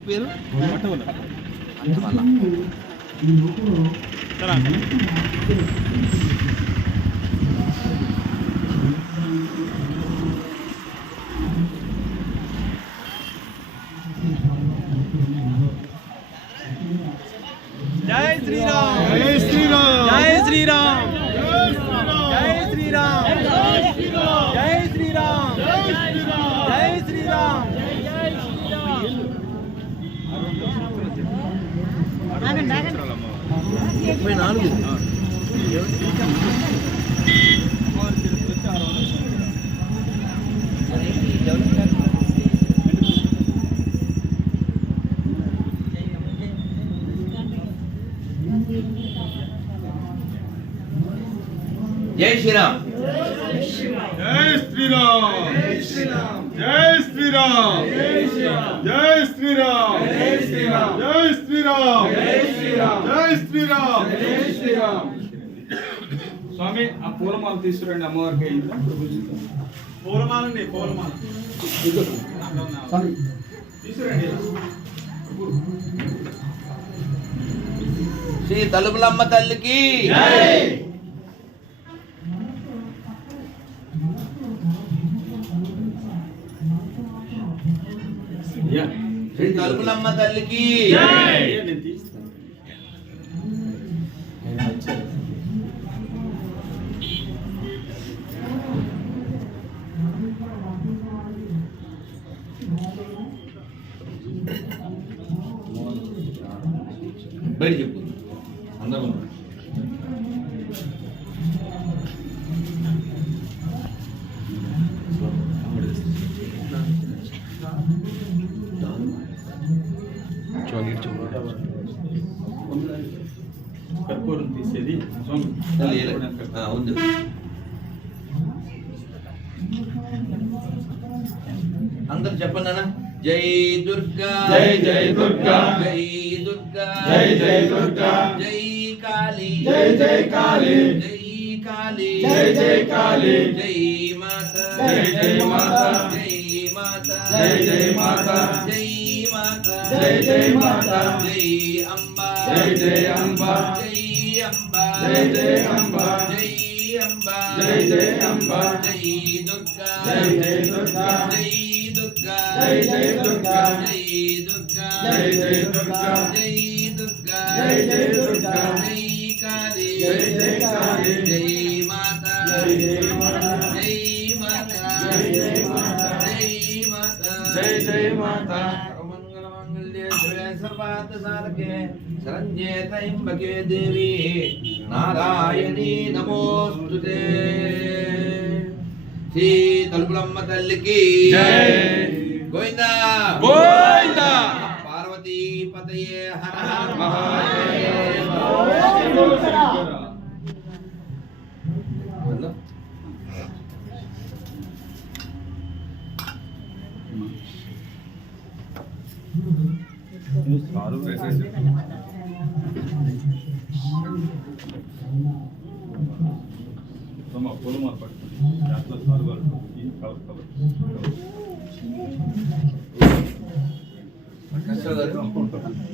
పేరు? జై శ్రీరామ్ జై శ్రీరామ్ జై శ్రీరామ్ జై శ్రీరామ్ జై శ్రీరామ్ జై శ్రీరామ్ ముప్పై నాలుగు జై శ్రీరామ్. జై శ్రీరామ్. జై శ్రీరామ్. జై శ్రీరామ్. జై శ్రీరామ్. జై శ్రీరామ్. స్వామి ఆ పూలమాల తీసుకురండి అమ్మవారికి. అయిందా పూలమాలండి పూలమాల. తీసుకురండి. శ్రీ తలుపులమ్మ తల్లికి తలుపులమ్మ తల్లికి. నేను తీస్తాను. బయట చెప్పు. అందరూ ఉంది అందరు చెప్పండి అన్న జై దుర్గా జై జై దుర్గా. జై దుర్గా జై జై దుర్గా. జై కాళీ జై జై కాళీ. జై కాళీ జై జై కాళీ. జై మాత జై జై మాత. జై మాత జై జై మాత. జై మాత జై జై మాత. జై అంబా జై జై అంబా. జై అంబా జై జై అంబా. జై అంబా జై జై అంబా. జై దుర్గా జై జై దుర్గా. జై దుర్గా జై జై దుర్గా. జై దుర్గా జై జై దుర్గా. జై దుర్గా జై జై దుర్గా. జై కాళీ జై జై కాళీ. జై మాత జై జై మాత. జై మాత జై జై మాత. జై మాత జై జై మాత. మంగళ మంగళ్యే సర్వార్థ సారకే శరణ్యే త్రయంబకే దేవి. నారాయణీ నమోస్తుతే. శ్రీ తలుపులమ్మ తల్లికి జై. గోవిందా. గోవిందా. పార్వతీ పతయే హర హర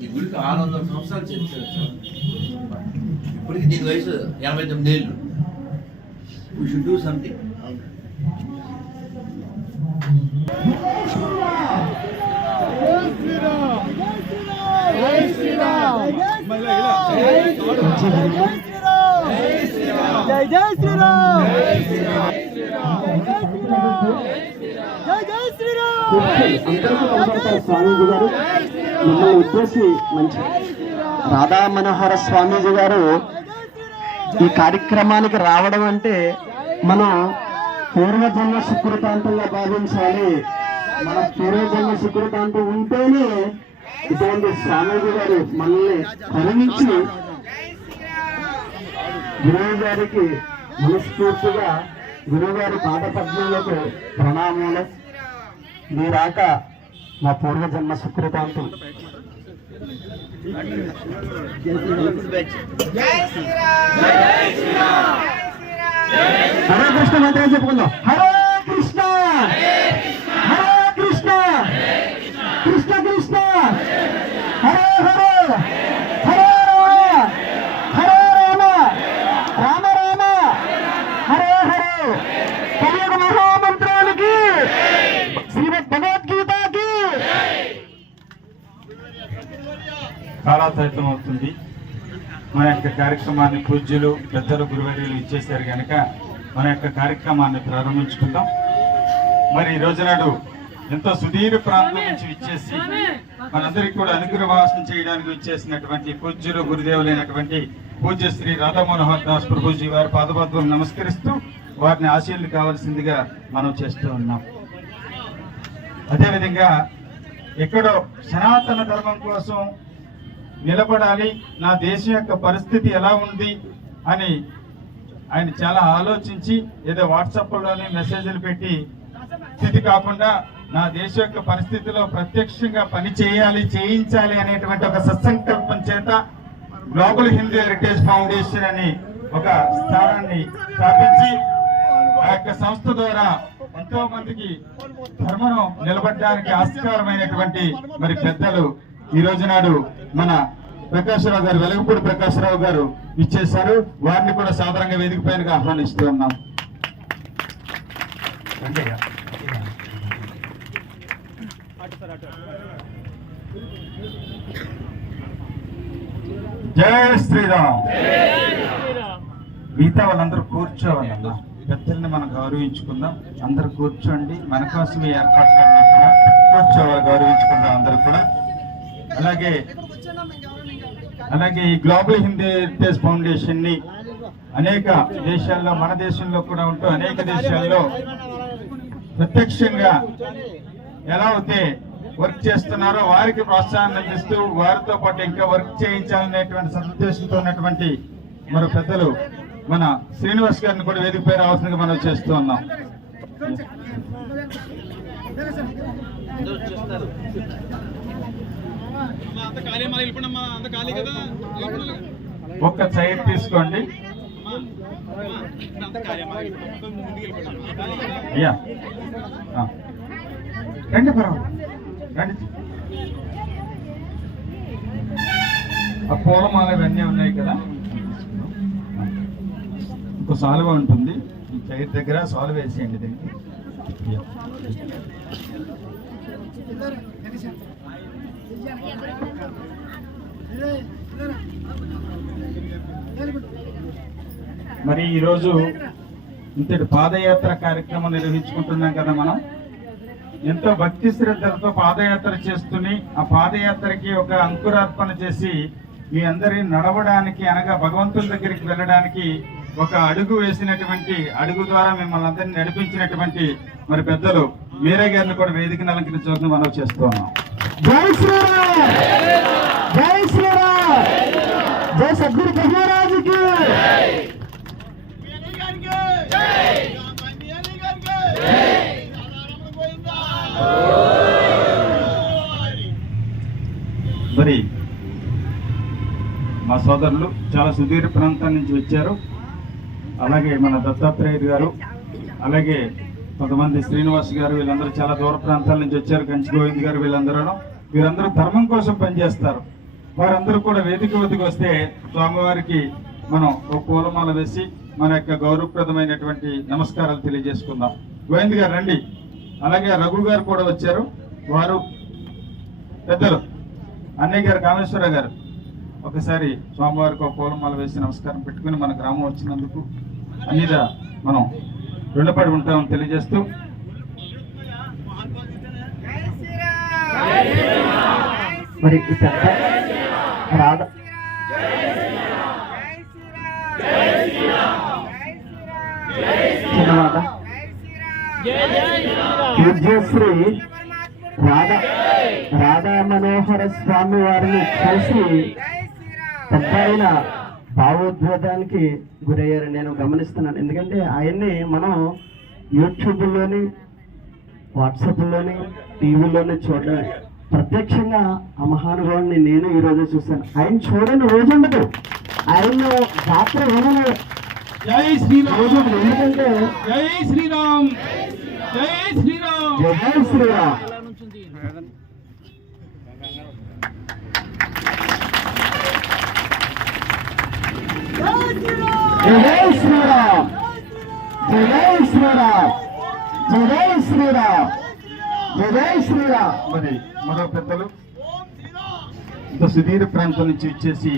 ఈ గుడికి ఆరు వందల సంవత్సరాలు చరిత్ర సార్. ఇప్పటికి దీని వయసు ఎనభై తొమ్మిది ఏళ్ళు. వీ షుడ్ డూ సంథింగ్ జై జై శ్రీరామ్ స్వామీజీ గారు మిమ్మల్ని ఉద్దేశి మంచి రాధా మనోహర స్వామీజీ గారు ఈ కార్యక్రమానికి రావడం అంటే మనం పూర్వజన్మ సుకృతాంతంగా భావించాలి. మన పూర్వజన్మ సుకృతాంతం ఉంటేనే ఇటువంటి స్వామీజీ గారు మనల్ని కరుణించి గురువు గారికి మనస్ఫూర్తిగా గురువు గారి పాద పద్మాలకు ప్రణామాలు. మీ రాక మా పూర్వజన్మ సుకృతాంతం. హరే కృష్ణ మంత్రం చెప్పుకుందాం. హరే కృష్ణ! హరే ఆధారితం అవుతుంది మన యొక్క కార్యక్రమాన్ని పూజ్యులు పెద్దలు గురువర్యులు ఇచ్చేశారు కనుక మన యొక్క కార్యక్రమాన్ని ప్రారంభించుకుందాం. మరి ఈ రోజు నాడు ఎంతో సుదీర్ఘ ప్రాంతం నుంచి ఇచ్చేసి మనందరికీ కూడా అనుగ్రహవాసం చేయడానికి ఇచ్చేసినటువంటి పూజ్యులు గురుదేవులైనటువంటి పూజ్య శ్రీ రాధామోహన్ దాస్ ప్రభుజీ వారి పాదపద్మం నమస్కరిస్తూ వారిని ఆశీర్లు కావాల్సిందిగా మనం చేస్తూ ఉన్నాం. అదేవిధంగా ఎక్కడో సనాతన ధర్మం కోసం నిలబడాలి నా దేశం యొక్క పరిస్థితి ఎలా ఉంది అని ఆయన చాలా ఆలోచించి ఏదో వాట్సాప్లోనే మెసేజ్లు పెట్టి స్థితి కాకుండా నా దేశం యొక్క పరిస్థితిలో ప్రత్యక్షంగా పని చేయాలి చేయించాలి అనేటువంటి ఒక సత్సంకల్పం చేత గ్లోబల్ హిందూ హెరిటేజ్ ఫౌండేషన్ అని ఒక స్థానాన్ని స్థాపించి ఆ యొక్క సంస్థ ద్వారా ఎంతో మందికి ధర్మను నిలబడడానికి ఆస్కారమైనటువంటి మరి పెద్దలు ఈ రోజు నాడు మన ప్రకాశరావు గారు వెలగపూడి ప్రకాశరావు గారు ఇచ్చేశారు. వారిని కూడా సాధారణంగా వేదిక పైన ఆహ్వానిస్తూ ఉన్నాం. జయ శ్రీరామ్. మిగతా వాళ్ళందరూ కూర్చోవాలమ్మా. పెద్దల్ని మనం గౌరవించుకుందాం. అందరూ కూర్చోండి. మన కోసమే ఏర్పాటు కూర్చోవాలి గౌరవించుకుందాం అందరూ కూడా. అలాగే అలాగే ఈ గ్లోబల్ హిందీ హెరిటేజ్ ఫౌండేషన్ని అనేక దేశాల్లో మన దేశంలో కూడా ఉంటూ అనేక దేశాల్లో ప్రత్యక్షంగా ఎలా అయితే వర్క్ చేస్తున్నారో వారికి ప్రోత్సాహాన్ని అందిస్తూ వారితో పాటు ఇంకా వర్క్ చేయించాలనేటువంటి సదుద్దేశంతో ఉన్నటువంటి మరో పెద్దలు మన శ్రీనివాస్ గారిని కూడా వేదికపై రావాల్సిందిగా మనం చేస్తూ ఉన్నాం. అంత ఒక్క చైర్ తీసుకోండి. అయ్యా రండి పర్వాలేదు. రండి. ఆ పూలమాల ఇవన్నీ ఉన్నాయి కదా. ఇంకో సాలువ ఉంటుంది. ఈ చైర్ దగ్గర సాల్వ్ వేసేయండి దీనికి. మరి ఈరోజు ఇంతటి పాదయాత్ర కార్యక్రమం నిర్వహించుకుంటున్నాం కదా మనం. ఎంతో భక్తి శ్రద్ధలతో పాదయాత్ర చేస్తూనే ఆ పాదయాత్రకి ఒక అంకురార్పణ చేసి మీ అందరి నడవడానికి అనగా భగవంతుని దగ్గరికి వెళ్ళడానికి ఒక అడుగు వేసినటువంటి అడుగు ద్వారా మిమ్మల్ని అందరినీ నడిపించినటువంటి మరి పెద్దలు మీరే గారిని కూడా వేదికను అలంకరించవలసిన మనం చేస్తూ ఉన్నాం. జై శ్రీరామ్! జై శ్రీరామ్! జై సద్గురు మహారాజుకి మరి మా సోదరులు చాలా సుదీర్ఘ ప్రాంతం నుంచి వచ్చారు. అలాగే మన దత్తాత్రేయ గారు అలాగే కొంతమంది శ్రీనివాస్ గారు వీళ్ళందరూ చాలా దూర ప్రాంతాల నుంచి వచ్చారు. కంచి గోవింద్ గారు వీళ్ళందరూ వీరందరూ ధర్మం కోసం పనిచేస్తారు. వారందరూ కూడా వేదిక వద్దకు వస్తే స్వామివారికి మనం ఒక పూలమాల వేసి మన యొక్క గౌరవప్రదమైనటువంటి నమస్కారాలు తెలియజేసుకుందాం. గోవింద్ గారు రండి. అలాగే రఘు గారు కూడా వచ్చారు. వారు పెద్దలు. అన్నయ్య గారు కామేశ్వర గారు ఒకసారి స్వామివారికి ఒక పూలమాల వేసి నమస్కారం పెట్టుకుని మన గ్రామం వచ్చినందుకు అన్నిదా మనం రుణపడి ఉంటామని తెలియజేస్తూ మరి ఈ పెద్ద రాధ. చిన్నమాట విద్యశ్రీ రాధా. రాధా మనోహర స్వామి వారిని కలిసి పెద్ద ఆయన భావోద్వేగానికి గురయ్యారు నేను గమనిస్తున్నాను. ఎందుకంటే ఆయన్ని మనం యూట్యూబ్లోని వాట్సాప్లోని టీవీలోని చూడడమే. ప్రత్యక్షంగా ఆ మహానుభావుని నేను ఈ రోజు చూశాను. ఆయన చూడని రోజు ఉండదు. ఆయన రాత్రి వినని జై రోజు శ్రీరామ్. ఎందుకంటే జై శ్రీరామ్. జై శ్రీరామ్. జై శ్రీరామ్. జై శ్రీరామ్. జై శ్రీరామ్. జై శ్రీరామ్. జై శ్రీరామ్. మరి మరో పెద్దలు. ఇంత సుదీర ప్రాంతం నుంచి వచ్చేసి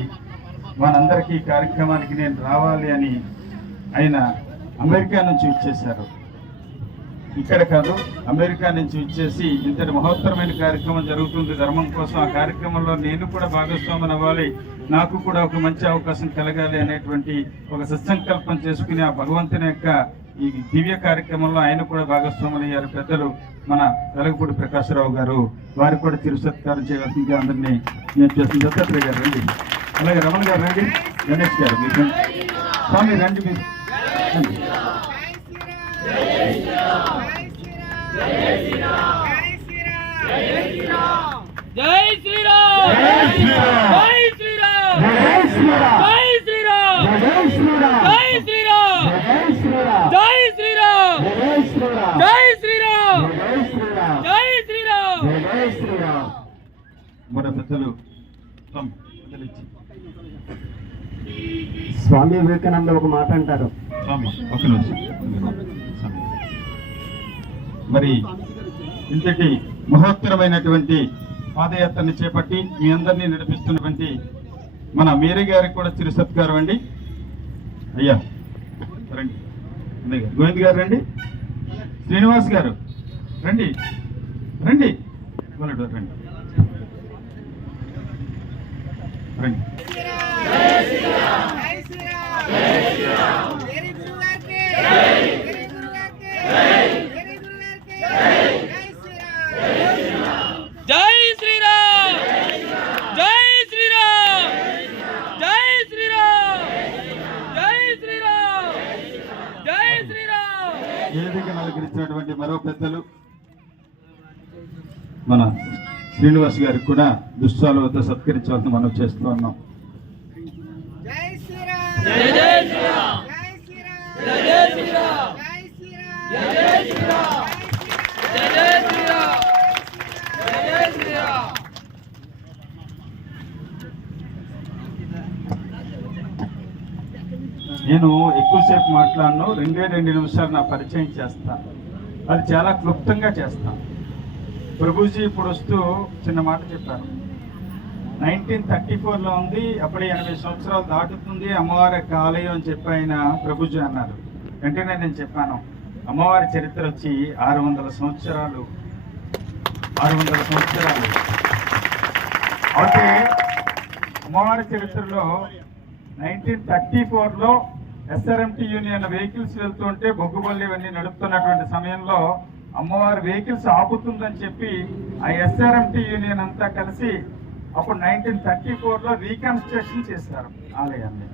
మనందరికీ ఈ కార్యక్రమానికి నేను రావాలి అని ఆయన అమెరికా నుంచి వచ్చేశారు. ఇక్కడ కాదు అమెరికా నుంచి వచ్చేసి ఇంతటి మహోత్తరమైన కార్యక్రమం జరుగుతుంది. ధర్మం కోసం ఆ కార్యక్రమంలో నేను కూడా భాగస్వామిని అవ్వాలి. నాకు కూడా ఒక మంచి అవకాశం కలగాలి అనేటువంటి ఒక సత్సంకల్పం చేసుకుని ఆ భగవంతుని యొక్క ఈ దివ్య కార్యక్రమంలో ఆయన కూడా భాగస్వాములు అయ్యారు. పెద్దలు మన వెలగపూడి ప్రకాశరావు గారు వారికి కూడా చిరు సత్కారం చేయవలసిందిగా అందరినీ నేను చేసిన దత్తాత్రేయ గారు రండి. అలాగే రమణ గారు రండి. గణేష్ గారు మీకు స్వామి రండి మీరు. జై శ్రీరామ్. జై శ్రీరామ్. జై శ్రీరామ్. జై శ్రీరామ్ జై శ్రీరామ్ జై శ్రీరామ్ జై శ్రీరామ్. జై శ్రీరామ్. జై శ్రీరామ్. మన పెద్దలు స్వామి, పెద్దలు ఇచ్చి. స్వామి వివేకానంద ఒక మాట అంటారు. మరి ఇంతటి మహోత్తరమైనటువంటి పాదయాత్రని చేపట్టి మీ అందరినీ నడిపిస్తున్నటువంటి మన మీరే గారికి కూడా చిరు సత్కారం అండి. అయ్యా రండి. గోవింద్ గారు రండి. శ్రీనివాస్ గారు. రండి. రండి. రండి. రండి. జై శ్రీరామ్. జై చేసినటువంటి మరో పెద్దలు మన శ్రీనివాస్ గారికి కూడా దుస్సాల వద్ద సత్కరించాలని మనం చేస్తూ ఉన్నాం. నేను ఎక్కువసేపు మాట్లాడను రెండే రెండు నిమిషాలు నా పరిచయం చేస్తాను అది చాలా క్లుప్తంగా చేస్తాం. ప్రభుజీ ఇప్పుడు వస్తూ చిన్న మాట చెప్పారు. నైన్టీన్ థర్టీ ఫోర్లో ఉంది అప్పుడే ఎనభై సంవత్సరాలు దాటుతుంది అమ్మవారి యొక్క ఆలయం అని చెప్పి ఆయన ప్రభుజీ అన్నారు. వెంటనే నేను చెప్పాను అమ్మవారి చరిత్ర వచ్చి ఆరు వందల సంవత్సరాలు ఆరు వందల సంవత్సరాలు. అయితే అమ్మవారి చరిత్రలో నైన్టీన్ థర్టీ ఫోర్లో ఎస్ఆర్ఎంటీ యూనియన్ వెహికల్స్ వెళ్తుంటే బొగ్గుబల్లి ఇవన్నీ నడుపుతున్నటువంటి సమయంలో అమ్మవారి వెహికల్స్ ఆపుతుందని చెప్పి ఆ ఎస్ఆర్ఎంటీ యూనియన్ అంతా కలిసి అప్పుడు నైన్టీన్ థర్టీ ఫోర్లో రీకన్స్ట్రక్షన్ చేశారు ఆలయాన్ని.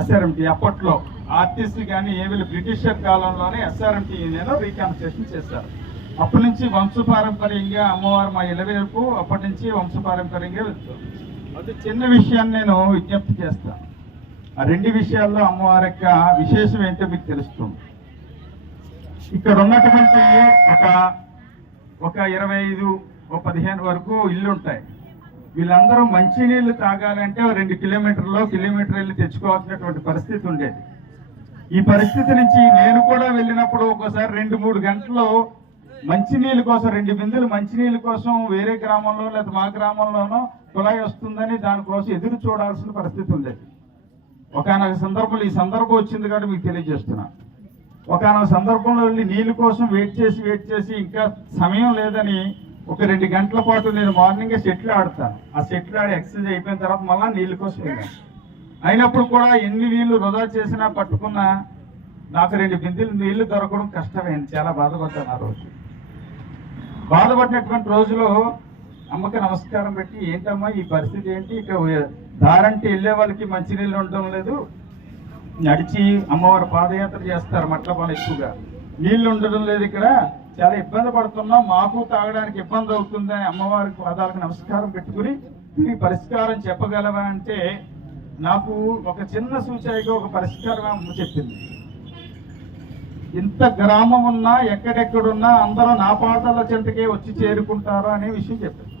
ఎస్ఆర్ఎంటీ అప్పట్లో ఆర్టీసీ కానీ ఏమి బ్రిటిషర్ కాలంలోనే ఎస్ఆర్ఎంటీ యూనియన్ రీకన్స్ట్రక్షన్ చేశారు. అప్పటి నుంచి వంశపారంపర్యంగా అమ్మవారు మా ఇలవేపు అప్పటి నుంచి వంశపారంపర్యంగా వెళ్తుంది అది చిన్న విషయాన్ని నేను విజ్ఞప్తి చేస్తాను. రెండు విషయాల్లో అమ్మవారి యొక్క విశేషం ఏంటో మీకు తెలుస్తుంది. ఇక్కడ ఉన్నటువంటి ఒక ఒక ఇరవై ఐదు ఓ పదిహేను వరకు ఇల్లు ఉంటాయి వీళ్ళందరూ మంచినీళ్ళు తాగాలంటే రెండు కిలోమీటర్లో కిలోమీటర్ వెళ్ళి తెచ్చుకోవాల్సినటువంటి పరిస్థితి ఉండేది. ఈ పరిస్థితి నుంచి నేను కూడా వెళ్ళినప్పుడు ఒక్కోసారి రెండు మూడు గంటలు మంచినీళ్ళ కోసం రెండు బిందులు మంచినీళ్ళ కోసం వేరే గ్రామంలో లేదా మా గ్రామంలోనో కుళాయి వస్తుందని దానికోసం ఎదురు చూడాల్సిన పరిస్థితి ఉండేది. ఒకనొక సందర్భంలో ఈ సందర్భం వచ్చింది కాబట్టి మీకు తెలియజేస్తున్నా. ఒకనొక సందర్భంలో వెళ్ళి నీళ్ళ కోసం వెయిట్ చేసి వెయిట్ చేసి ఇంకా సమయం లేదని ఒక రెండు గంటల పాటు నేను మార్నింగే షెట్లు ఆడతాను ఆ షెట్లు ఆడి ఎక్సర్సైజ్ అయిపోయిన తర్వాత మళ్ళీ నీళ్ళ కోసం వెళ్ళాను అయినప్పుడు కూడా ఎన్ని నీళ్ళు వృధా చేసినా పట్టుకున్నా నాకు రెండు బిందెలు నీళ్ళు దొరకడం కష్టమైంది చాలా బాధపడ్డాను ఆ రోజు. బాధపడినటువంటి రోజులో అమ్మకి నమస్కారం పెట్టి ఏంటమ్మా ఈ పరిస్థితి ఏంటి? ఇక దారంటే వెళ్ళే వాళ్ళకి మంచినీళ్ళు ఉండడం లేదు. నడిచి అమ్మవారు పాదయాత్ర చేస్తారు మట్ల పాలు ఎక్కువగా. నీళ్ళు ఉండడం లేదు ఇక్కడ. చాలా ఇబ్బంది పడుతున్నాం. మాకు తాగడానికి ఇబ్బంది అవుతుందని అమ్మవారి పాదాలకు నమస్కారం పెట్టుకుని దీనికి పరిష్కారం చెప్పగలవా అంటే నాకు ఒక చిన్న సూచనగా ఒక పరిష్కారం అమ్మ చెప్పింది. ఇంత గ్రామం ఉన్నా ఎక్కడెక్కడున్నా అందరూ నా పాటల చెంతకే వచ్చి చేరుకుంటారు అనే విషయం చెప్పింది.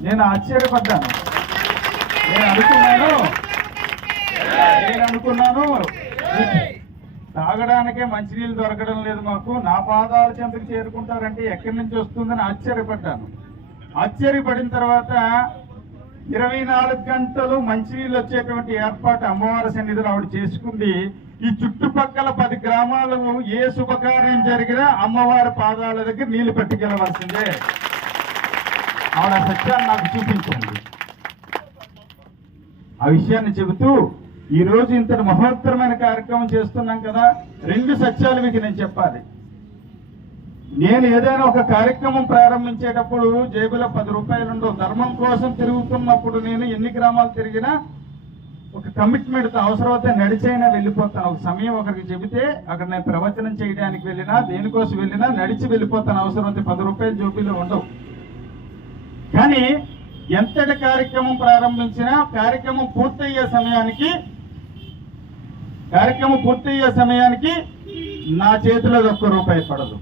నేను ఆశ్చర్యపడ్డాను. నేను అనుకున్నాను. నేను అనుకున్నాను. తాగడానికే మంచినీళ్ళు దొరకడం లేదు మాకు. నా పాదాల చెంతకు చేరుకుంటారంటే ఎక్కడి నుంచి వస్తుందని ఆశ్చర్యపడ్డాను. ఆశ్చర్యపడిన తర్వాత ఇరవై నాలుగు గంటలు మంచినీళ్ళు వచ్చేటువంటి ఏర్పాటు అమ్మవారి సన్నిధిలో ఆవిడ చేసుకుంది. ఈ చుట్టుపక్కల పది గ్రామాలకు ఏ శుభకార్యం జరిగినా అమ్మవారి పాదాల దగ్గర నీళ్ళు పట్టుకెళ్ళవలసిందే. ఆవిడ ఆ సత్యాన్ని నాకు చూపించండి ఆ విషయాన్ని చెబుతూ ఈ రోజు ఇంత మహోత్తరమైన కార్యక్రమం చేస్తున్నాం కదా రెండు సత్యాలు మీకు నేను చెప్పాలి. నేను ఏదైనా ఒక కార్యక్రమం ప్రారంభించేటప్పుడు జేబులో పది రూపాయలు ఉండవు. ధర్మం కోసం తిరుగుతున్నప్పుడు నేను ఎన్ని గ్రామాలు తిరిగినా ఒక కమిట్మెంట్ అవసరమైతే నడిచైనా వెళ్ళిపోతాను. ఒక సమయం ఒకరికి చెబితే అక్కడ నేను ప్రవచనం చేయడానికి వెళ్ళినా దేనికోసం వెళ్ళినా నడిచి వెళ్ళిపోతాను. అవసరమైతే పది రూపాయలు జోబీలో ఉండవు. కానీ ఎంతటి కార్యక్రమం ప్రారంభించినా కార్యక్రమం పూర్తయ్యే సమయానికి కార్యక్రమం పూర్తయ్యే సమయానికి నా చేతిలో ఒక్క రూపాయి పడదు.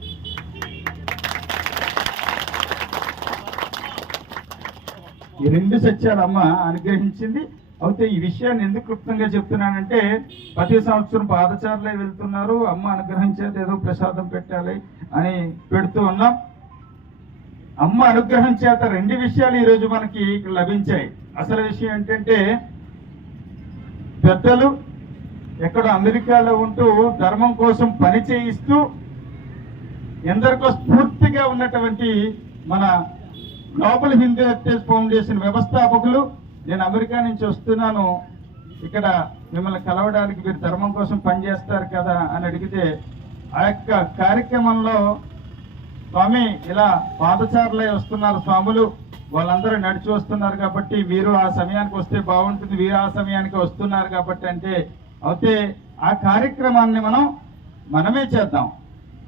ఈ రెండు సత్యాలు అమ్మ అనుగ్రహించింది. అయితే ఈ విషయాన్ని ఎందుకు క్లుప్తంగా చెప్తున్నానంటే ప్రతి సంవత్సరం పాదచారులే వెళ్తున్నారు. అమ్మ అనుగ్రహించేది ఏదో ప్రసాదం పెట్టాలి అని పెడుతూ ఉన్నాం. అమ్మ అనుగ్రహం చేత రెండు విషయాలు ఈరోజు మనకి ఇక్కడ లభించాయి. అసలు విషయం ఏంటంటే పెద్దలు ఎక్కడో అమెరికాలో ఉంటూ ధర్మం కోసం పని చేయిస్తూ ఎందరికో స్ఫూర్తిగా ఉన్నటువంటి మన గ్లోబల్ హిందూ హెరిటేజ్ ఫౌండేషన్ వ్యవస్థాపకులు నేను అమెరికా నుంచి వస్తున్నాను ఇక్కడ మిమ్మల్ని కలవడానికి మీరు ధర్మం కోసం పనిచేస్తారు కదా అని అడిగితే ఆ యొక్క కార్యక్రమంలో స్వామి ఇలా పాదచారులై వస్తున్నారు స్వాములు. వాళ్ళందరూ నడిచి వస్తున్నారు కాబట్టి వీరు ఆ సమయానికి వస్తే బాగుంటుంది వీరు ఆ సమయానికి వస్తున్నారు కాబట్టి అంటే అయితే ఆ కార్యక్రమాన్ని మనం మనమే చేద్దాం.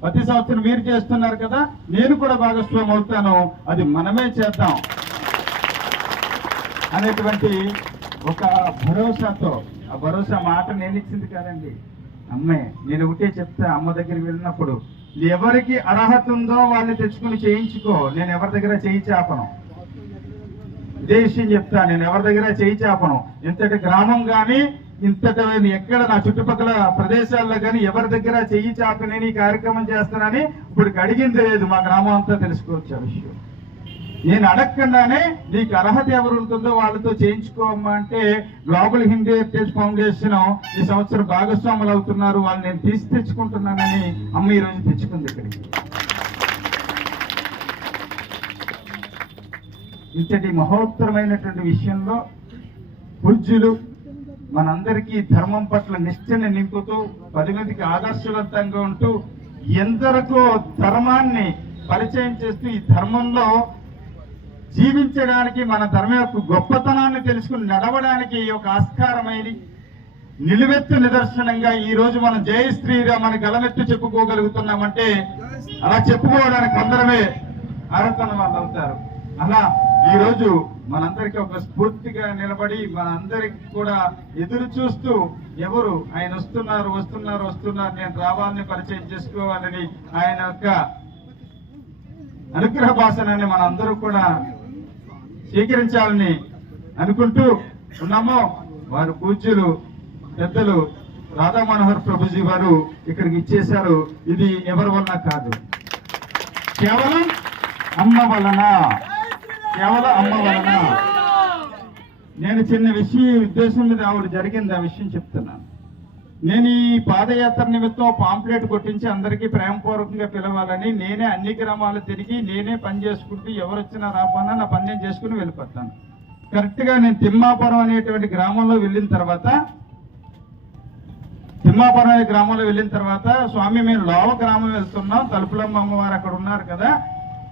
ప్రతి సంవత్సరం మీరు చేస్తున్నారు కదా నేను కూడా భాగస్వామి అవుతాను అది మనమే చేద్దాం. అనేటువంటి ఒక భరోసాతో ఆ భరోసా మాట నేను ఇచ్చింది కాదండి. అమ్మే నేను ఒకటే చెప్తా అమ్మ దగ్గరికి వెళ్ళినప్పుడు ఎవరికి అర్హత ఉందో వాళ్ళని తెచ్చుకుని చేయించుకో. నేను ఎవరి దగ్గర చేయి చేపను? ఇదే విషయం చెప్తా. నేను ఎవరి దగ్గర చేయి చేపను? ఇంతటి గ్రామం కానీ ఇంతటి ఎక్కడ నా చుట్టుపక్కల ప్రదేశాల్లో కానీ ఎవరి దగ్గర చెయ్యి చాపి నేను ఈ కార్యక్రమం చేస్తానని ఇప్పుడు అడిగింది లేదు మా గ్రామం అంతా తెలుసుకోవచ్చు ఆ విషయం. నేను అడగకుండానే నీకు అర్హత ఎవరు ఉంటుందో వాళ్ళతో చేయించుకోమ్మా అంటే గ్లోబల్ హిందీ హెరిటేజ్ ఫౌండేషన్ ఈ సంవత్సరం భాగస్వాములు అవుతున్నారు. వాళ్ళు నేను తీసి తెచ్చుకుంటున్నానని అమ్మ ఈ రోజు తెచ్చుకుంది ఇక్కడికి. ఇంతటి మహోత్తరమైనటువంటి విషయంలో పూజ్యులు మనందరికీ ధర్మం పట్ల నిష్ఠని నింపుతూ పది మందికి ఆదర్శవంతంగా ఉంటూ ఎందరికో ధర్మాన్ని పరిచయం చేస్తూ ఈ ధర్మంలో జీవించడానికి మన ధర్మ యొక్క గొప్పతనాన్ని తెలుసుకుని నడవడానికి ఒక ఆస్కారమైనది నిలువెత్తు నిదర్శనంగా ఈ రోజు మనం జయ శ్రీరామ్ అని గలమెత్తు చెప్పుకోగలుగుతున్నామంటే అలా చెప్పుకోవడానికి కొందరమే అర్హతను వాళ్ళు అవుతారు. అలా ఈ రోజు మనందరికీ ఒక స్ఫూర్తిగా నిలబడి మనందరికి కూడా ఎదురు చూస్తూ ఎవరు ఆయన వస్తున్నారు వస్తున్నారు వస్తున్నారు నేను రావాలని పరిచయం చేసుకోవాలని ఆయన యొక్క అనుగ్రహ భాషణాన్ని మనందరూ కూడా స్వీకరించాలని అనుకుంటూ ఉన్నామో వారు పూజ్యులు పెద్దలు రాధా మనోహర్ ప్రభుజీ వారు ఇక్కడికి ఇచ్చేశారు. ఇది ఎవరి వలన కాదు. కేవలం అమ్మ వలన. కేవలం అమ్మ వలన. నేను చిన్న విషయం ఉద్దేశం మీద ఆవిడ జరిగింది ఆ విషయం చెప్తున్నాను. నేను ఈ పాదయాత్ర నిమిత్తం పాంప్లెట్ కొట్టించి అందరికీ ప్రేమపూర్వకంగా పిలవాలని నేనే అన్ని గ్రామాలు తిరిగి నేనే పని చేసుకుంటూ ఎవరు వచ్చినా రాపన్నా నా పని నేను చేసుకుని వెళ్ళిపోతాను. కరెక్ట్గా నేను తిమ్మాపురం అనేటువంటి గ్రామంలో వెళ్ళిన తర్వాత తిమ్మాపురం అనే గ్రామంలో వెళ్ళిన తర్వాత స్వామి మేము లోవ గ్రామం వెళ్తున్నాం తలుపులమ్మ అమ్మవారు అక్కడ ఉన్నారు కదా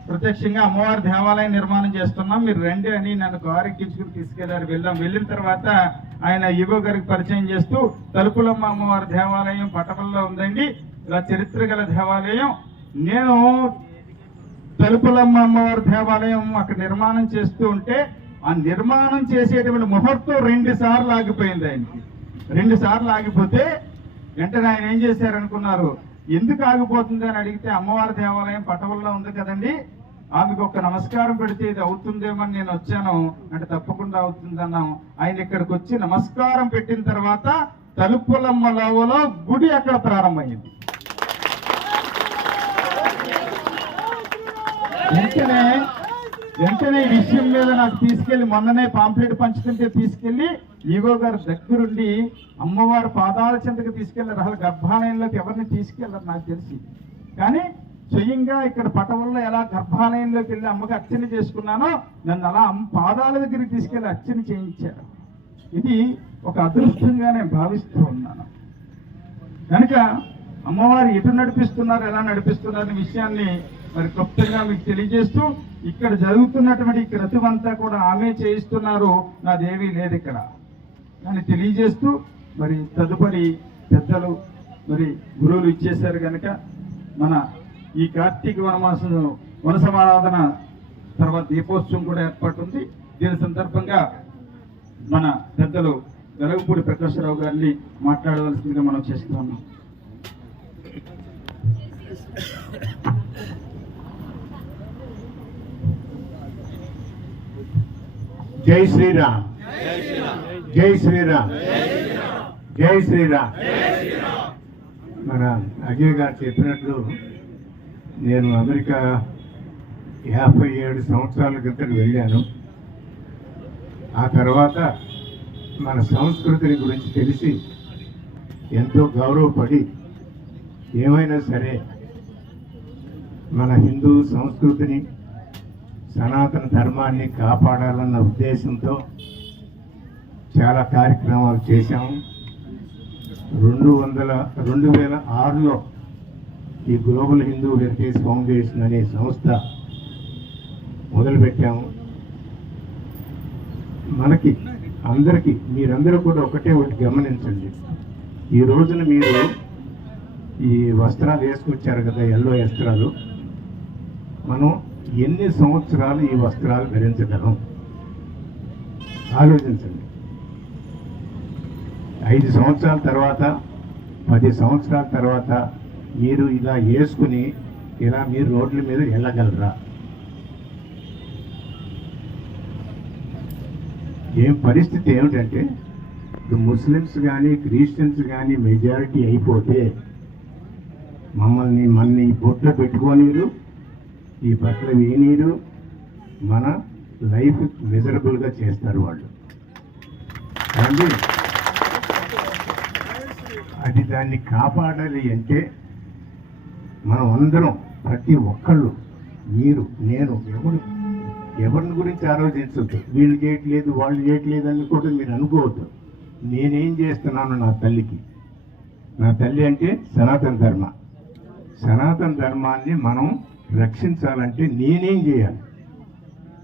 ప్రత్యక్షంగా అమ్మవారి దేవాలయం నిర్మాణం చేస్తున్నాం. మీరు రండి అని నన్ను కారు ఎక్కించుకుని తీసుకెళ్ళారు. వెళ్ళాం. వెళ్ళిన తర్వాత ఆయన యుగో గారికి పరిచయం చేస్తూ తలుపులమ్మ అమ్మవారి దేవాలయం పటపల్లో ఉందండి. ఇలా చరిత్ర గల దేవాలయం. నేను తలుపులమ్మ అమ్మవారి దేవాలయం అక్కడ నిర్మాణం చేస్తూ ఉంటే ఆ నిర్మాణం చేసేటువంటి ముహూర్తం రెండు సార్లు ఆగిపోయింది ఆయనకి. రెండు సార్లు ఆగిపోతే వెంటనే ఆయన ఏం చేశారనుకున్నారు? ఎందుకు ఆగిపోతుంది అని అడిగితే అమ్మవారి దేవాలయం పటవల్లో ఉంది కదండి. ఆమెకు ఒక నమస్కారం పెడితే ఇది అవుతుందేమో అని నేను వచ్చాను. అంటే తప్పకుండా అవుతుందన్నాం ఆయన ఇక్కడికి వచ్చి నమస్కారం పెట్టిన తర్వాత తలుపులమ్మ లోవలో గుడి అక్కడ ప్రారంభమైంది. వెంటనే వెంటనే ఈ విషయం మీద నాకు తీసుకెళ్ళి మొన్ననే పాంప్లెట్ పంచుకుంటే తీసుకెళ్ళి ఈగో గారు దగ్గరుండి అమ్మవారి పాదాల చెంతకు తీసుకెళ్ళారు అసలు గర్భాలయంలోకి ఎవరిని తీసుకెళ్ళారు నాకు తెలిసి. కానీ స్వయంగా ఇక్కడ పటవుల్లో ఎలా గర్భాలయంలోకి వెళ్ళి అమ్మకి అర్చన చేసుకున్నానో నన్ను అలా అమ్మ పాదాల దగ్గరికి తీసుకెళ్ళి అర్చన చేయించారు. ఇది ఒక అదృష్టంగా నేను భావిస్తూ ఉన్నాను. కనుక అమ్మవారు ఎటు నడిపిస్తున్నారు ఎలా నడిపిస్తున్నారు అనే విషయాన్ని మరి క్లుప్తంగా మీకు తెలియజేస్తూ ఇక్కడ జరుగుతున్నటువంటి క్రతువంతా కూడా ఆమె చేయిస్తున్నారు నాదేమీ లేదు ఇక్కడ. అని తెలియజేస్తూ మరి తదుపరి పెద్దలు మరి గురువులు ఇచ్చేశారు కనుక మన ఈ కార్తీక వనమాసం వనసమారాధన తర్వాత దీపోత్సవం కూడా ఏర్పాటు ఉంది దీని సందర్భంగా మన పెద్దలు వెలగపూడి ప్రకాశ్వరరావు గారిని మాట్లాడవలసిందిగా మనం చేస్తూ ఉన్నాం. జై శ్రీరామ్. జై శ్రీరామ్. జై శ్రీరామ్. మన అజయ్ గారు చెప్పినట్లు నేను అమెరికా యాభై ఏడు సంవత్సరాల క్రితం వెళ్ళాను. ఆ తర్వాత మన సంస్కృతిని గురించి తెలిసి ఎంతో గౌరవపడి ఏమైనా సరే మన హిందూ సంస్కృతిని సనాతన ధర్మాన్ని కాపాడాలన్న ఉద్దేశంతో చాలా కార్యక్రమాలు చేశాము. రెండు వందల రెండు వేల ఆరులో ఈ గ్లోబల్ హిందూ హెరిటేజ్ ఫౌండేషన్ అనే సంస్థ మొదలుపెట్టాము. మనకి అందరికీ మీరందరూ కూడా ఒకటే ఒకటి గమనించండి. ఈ రోజున మీరు ఈ వస్త్రాలు వేసుకొచ్చారు కదా ఎల్లో వస్త్రాలు. మనం ఎన్ని సంవత్సరాలు ఈ వస్త్రాలు ధరించగలం? ఆలోచించండి. ఐదు సంవత్సరాల తర్వాత పది సంవత్సరాల తర్వాత మీరు ఇలా వేసుకుని ఇలా మీరు రోడ్ల మీద వెళ్ళగలరా? ఏం పరిస్థితి ఏమిటంటే ముస్లిమ్స్ కానీ క్రిస్టియన్స్ కానీ మెజారిటీ అయిపోతే మమ్మల్ని మన్ని బొట్లు పెట్టుకోనీరు ఈ బట్టలు వేయనీరు మన లైఫ్ మిజరబుల్గా చేస్తారు వాళ్ళు. అది దాన్ని కాపాడాలి అంటే మనం అందరం ప్రతి ఒక్కళ్ళు మీరు నేను ఎవరు ఎవరిని గురించి ఆలోచించవద్దు వీళ్ళు చేయట్లేదు వాళ్ళు చేయట్లేదు అని కూడా మీరు అనుకోవద్దు. నేనేం చేస్తున్నాను నా తల్లికి? నా తల్లి అంటే సనాతన ధర్మ. సనాతన ధర్మాన్ని మనం రక్షించాలంటే నేనేం చేయాలి?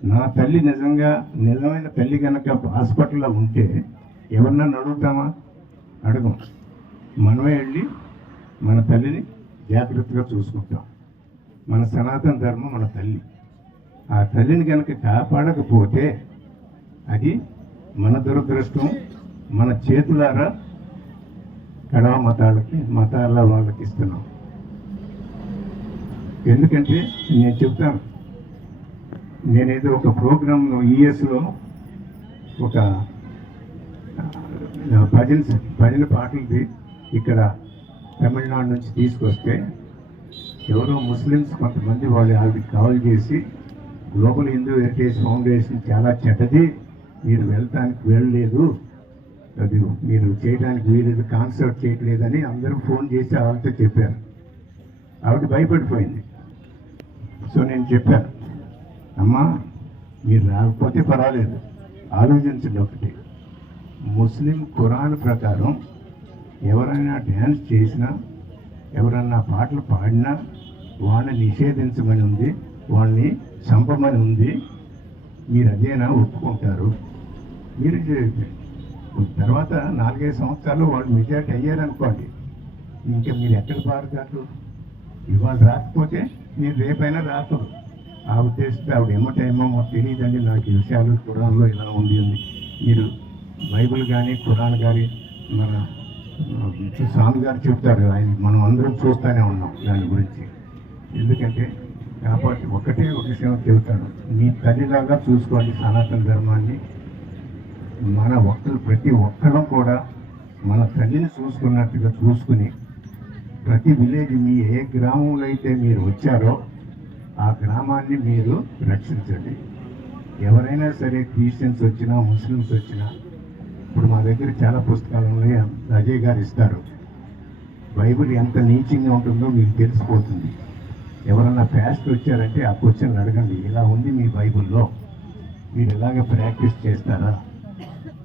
నా తల్లి నిజంగా నిజమైన తల్లి కనుక హాస్పిటల్లో ఉంటే ఎవరన్నా అడుగుతామా? అడగం. మనమే వెళ్ళి మన తల్లిని జాగ్రత్తగా చూసుకుంటాం. మన సనాతన ధర్మం మన తల్లి. ఆ తల్లిని కనుక కాపాడకపోతే అది మన దురదృష్టం మన చేతులారా కడవ మతాలకి మతాల వాళ్ళకి ఇస్తున్నాం. ఎందుకంటే నేను చెప్తాను నేనేదో ఒక ప్రోగ్రామ్ ఈఎస్లో ఒక భజన భజన పాటలది ఇక్కడ తమిళనాడు నుంచి తీసుకొస్తే ఎవరో ముస్లిమ్స్ కొంతమంది వాళ్ళు వాళ్ళకి కాల్ చేసి గ్లోబల్ హిందూ హెరిటేజ్ ఫౌండేషన్ చాలా చెడ్డది మీరు వెళ్తానికి వెళ్ళలేదు అది మీరు చేయడానికి వీలేదు కాన్సర్ట్ చేయట్లేదని అందరూ ఫోన్ చేసి వాళ్ళతో చెప్పారు. ఆవిడ భయపడిపోయింది. సో నేను చెప్పాను అమ్మా మీరు రాకపోతే పర్వాలేదు ఆలోచించండి ఒకటి. ముస్లిం ఖురాన్ ప్రకారం ఎవరైనా డ్యాన్స్ చేసినా ఎవరన్నా పాటలు పాడినా వాళ్ళని నిషేధించమని ఉంది వాళ్ళని చంపమని ఉంది. మీరు అదేనా ఒప్పుకుంటారు? మీరు తర్వాత నాలుగైదు సంవత్సరాలు వాళ్ళు మెజార్టీ అయ్యారనుకోండి. ఇంకా మీరు ఎక్కడ పాడతారు? ఇవాళ రాకపోతే మీరు రేపైనా రాకరు ఆ ఉద్దేశంతో ఆవిడ ఏమటేమో మాకు తెలియదండి. నాకు ఈ విషయాలు కురాన్లో ఇలా ఉంది. మీరు బైబిల్ కానీ కురాన్ కానీ మన స్వామి గారు చెప్తారు ఆయన మనం అందరం చూస్తూనే ఉన్నాం దాని గురించి. ఎందుకంటే కాబట్టి ఒకటే ఒక విషయం చెబుతాను. మీ తల్లిలాగా చూసుకోండి సనాతన ధర్మాన్ని. మన ఒక్కరు ప్రతి ఒక్కరం కూడా మన తల్లిని చూసుకున్నట్టుగా చూసుకుని ప్రతి విలేజ్ మీ ఏ గ్రామంలో అయితే మీరు వచ్చారో ఆ గ్రామాన్ని మీరు రక్షించండి. ఎవరైనా సరే క్రిస్టియన్స్ వచ్చినా ముస్లిమ్స్ వచ్చినా ఇప్పుడు మా దగ్గర చాలా పుస్తకాలు ఉన్నాయి. అజయ్ గారు ఇస్తారు. బైబిల్ ఎంత నీచంగా ఉంటుందో మీకు తెలిసిపోతుంది. ఎవరన్నా ప్యాస్ట్ వచ్చారంటే ఆ క్వశ్చన్ అడగండి. ఇలా ఉంది మీ బైబిల్లో. మీరు ఇలాగే ప్రాక్టీస్ చేస్తారా?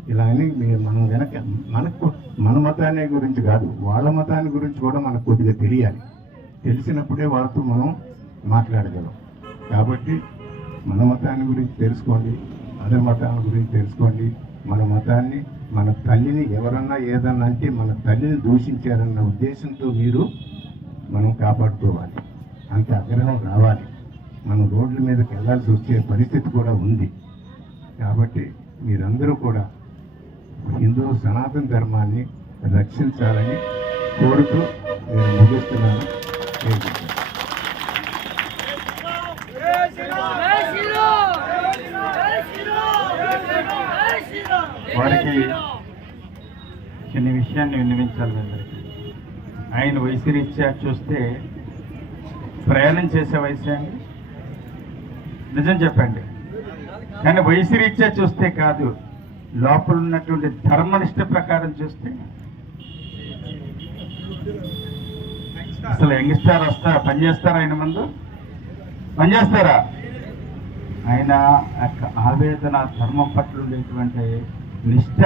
ఇలా అని మీరు మనం వెనక మనకు మన మతాన్ని గురించి కాదు వాళ్ళ మతాన్ని గురించి కూడా మనకు కొద్దిగా తెలియాలి. తెలిసినప్పుడే వాళ్ళతో మనం మాట్లాడగలం. కాబట్టి మన మతాన్ని గురించి తెలుసుకోండి. అదర్ మతాల గురించి తెలుసుకోండి. మన మతాన్ని మన తల్లిని ఎవరన్నా ఏదన్నా అంటే మన తల్లిని దూషించారన్న ఉద్దేశంతో మీరు మనం కాపాడుకోవాలి. అంత ఆగ్రహం రావాలి. మనం రోడ్ల మీదకి వెళ్ళాల్సి వచ్చే పరిస్థితి కూడా ఉంది. కాబట్టి మీరందరూ కూడా హిందూ సనాతన ధర్మాన్ని రక్షించాలని కోరుతూ నేను ముగిస్తున్నాను థ్యాంక్ యూ. జై శ్రీరామ్ జై శ్రీరామ్ జై శ్రీరామ్ వారికి చిన్న విషయాన్ని విన్నవించాలి అందరికీ. ఆయన వయసు రీత్యా చూస్తే ప్రయాణం చేసే వయసే అండి. నిజం చెప్పండి. కానీ వయసు రీత్యా చూస్తే కాదు లోపల ఉన్నటువంటి ధర్మనిష్ట ప్రకారం చూస్తే. అసలు యంగ్స్టార్ వస్తారా? పనిచేస్తారా ఆయన ముందు? పనిచేస్తారా ఆయన యొక్క ఆవేదన ధర్మం పట్ల ఉండేటువంటి నిష్ట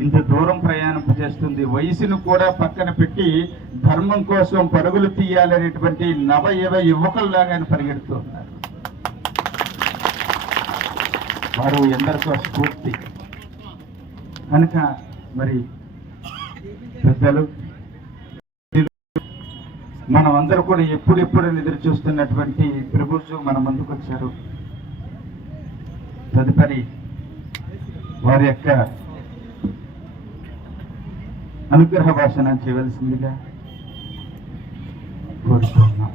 ఇంత దూరం ప్రయాణం చేస్తుంది. వయసును కూడా పక్కన పెట్టి ధర్మం కోసం పరుగులు తీయాలనేటువంటి నవ యువ యువకుల్లాగా ఆయన పరిగెడుతూ ఉన్నారు. వారు ఎందరికో స్ఫూర్తి. కనుక మరి పెద్దలు మనం అందరూ కూడా ఎప్పుడెప్పుడు ఎదురు చూస్తున్నటువంటి ప్రభుజు మన ముందుకు వచ్చారు తదుపరి వారి యొక్క అనుగ్రహ భాషణ చేయవలసిందిగా కోరుతున్నాం